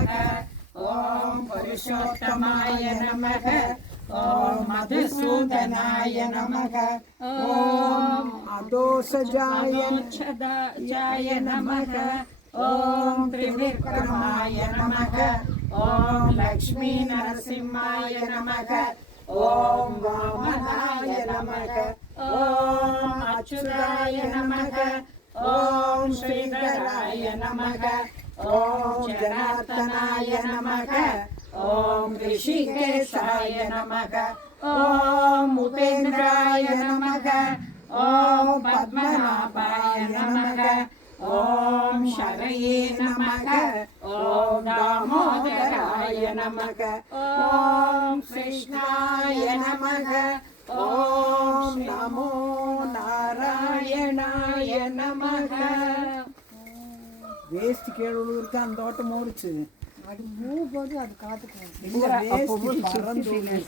நமக. ஓம் புருஷோத்தமாய நமக. ஓம் மதுசூதனாய நமக. ஓம் அதோஷஜாய நமக. ஓம் திரிவிக்ரமாய நமக. ஓம் லக்ஷ்மீ நரசிம்மாய நமக. ஓம் வாமனாய நமக. ஓம் அச்சுதாய நமக. ஓம் ஸ்ரீதராய நமக. ஓம் ஜனார்த்தனாய நமக. ஓம் ரிஷிகேஷாய நமக. ஓம் உபேந்திராய நமக. ஓம் பத்மநாபாய நமக. ஓம் ஷரயே நமக. ஓம் தாமோதராய நமக. ஓம் கிருஷ்ணாய நமக. ஓம் நமோ நாராயணாய நமக. வேஸ்ட் கேளு இருக்கு அந்த ஓட்டம் ஓடிச்சு அது மூவ் போது அது காத்துக்கும். இல்ல வேஸ்ட் பறந்து